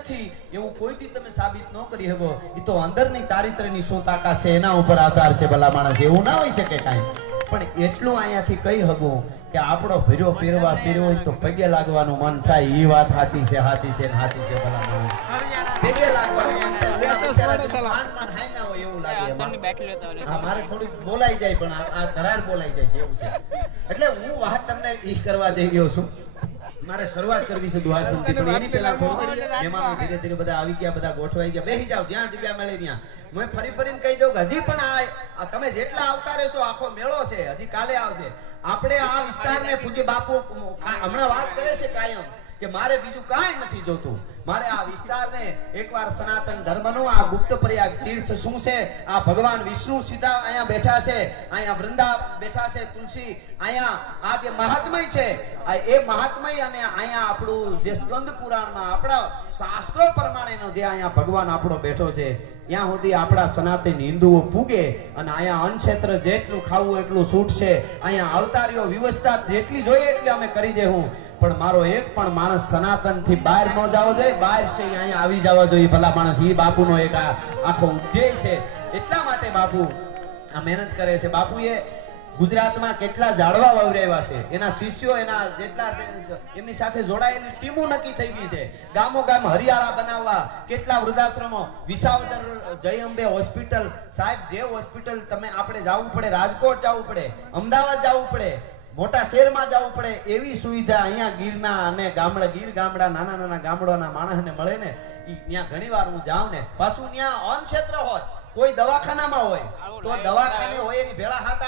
નથી એવું કોઈ દી તમે સાબિત ન કરી શકો. એ તો અંદરની ચારિત્ર્યની શું તાકાત છે એના ઉપર આધાર છે ભલા માણસ. એવું ના હોઈ શકે કાંઈ. પણ એટલું અહીંયાથી કહી શકું કે આપણો ભીરો પીરવા હોય તો પગે લાગવાનું મન થાય. એ વાત સાચી છે, સાચી છે, સાચી છે ભલા માણસ. પગે લાગવાનું મન થાય. એવું લાગે મારે થોડીક બોલાઈ જાય પણ આ ધરાર બોલાઈ જાય છે એવું છે. એટલે હું વાત તમને ઈ કરવા જઈ ગયો છું. મારે શરૂઆત કરવી છે દુહાસનથી, પણ એની પહેલા મહેમાનો ધીરે ધીરે બધા આવી ગયા, બધા ગોઠવાઈ ગયા. બેસી જાવ જ્યાં જગ્યા મળે ત્યાં. હું ફરીને કહી દઉં કે હજી પણ આ તમે જેટલા આવતા રહેશો આખો મેળો છે, હજી કાલે આવશે. આપણે આ વિસ્તારને પૂજ્ય બાપુ હમણાં વાત કરે છે કાયમ કે મારે બીજું કાંઈ નથી જોતું. મારે આ વિસ્તારને એકવાર સનાતન ધર્મનું આ ગુપ્ત પ્રયાગ તીર્થ શું છે, આ ભગવાન વિષ્ણુ સીધા અહીંયા બેઠા છે, અહીંયા વૃંદા બેઠા છે, તુલસી અહીંયા આ જે મહાત્મય છે એ મહાત્મય, અને અહીંયા આપણું જે સ્કંદ પુરાણમાં આપણા શાસ્ત્રો પ્રમાણેનો જે અહીંયા ભગવાન આપણો બેઠો છે ત્યાં સુધી આપણા સનાતન હિન્દુઓ પૂગે. અને અહીંયા અન્નક્ષેત્ર જેટલું ખાવું એટલું છૂટ છે. અહીંયા અવતારીઓ વ્યવસ્થા જેટલી જોઈએ એટલી અમે કરી દેવું. પણ મારો એક પણ માણસ સનાતન થી બહાર ન જવો જોઈએ, બહાર છે અહીંયા આવી જવા જોઈએ ભલા માણસ. એ બાપુનો એક આખો ઉદ્દેશ છે. એટલા માટે બાપુ આ મહેનત કરે છે. બાપુએ ગુજરાતમાં કેટલા ઝાડવા વાવરાવ્યા છે, એના શિષ્યો એના જેટલા છે એમની સાથે જોડાયેલી ટીમો નક્કી થઈ ગઈ છે. ગામો ગામ હરિયાળા બનાવવા કેટલા વૃદ્ધાશ્રમો, વિસાવદર જય અંબે હોસ્પિટલ સાહેબ, જે હોસ્પિટલ તમે આપણે જવું પડે, રાજકોટ જવું પડે, અમદાવાદ જવું પડે, મોટા શહેરમાં જવું પડે, એવી સુવિધા અહીંયા ગીરના અને ગીર ગામડા નાના નાના ગામડાના માણસને મળે ને. ત્યાં ઘણી વાર હું જાઉં ને, પાછું ત્યાં અન્ન ક્ષેત્ર હોય, કોઈ દવાખાનામાં હોય તો દવાખાને હોય એની ભેળા હાથ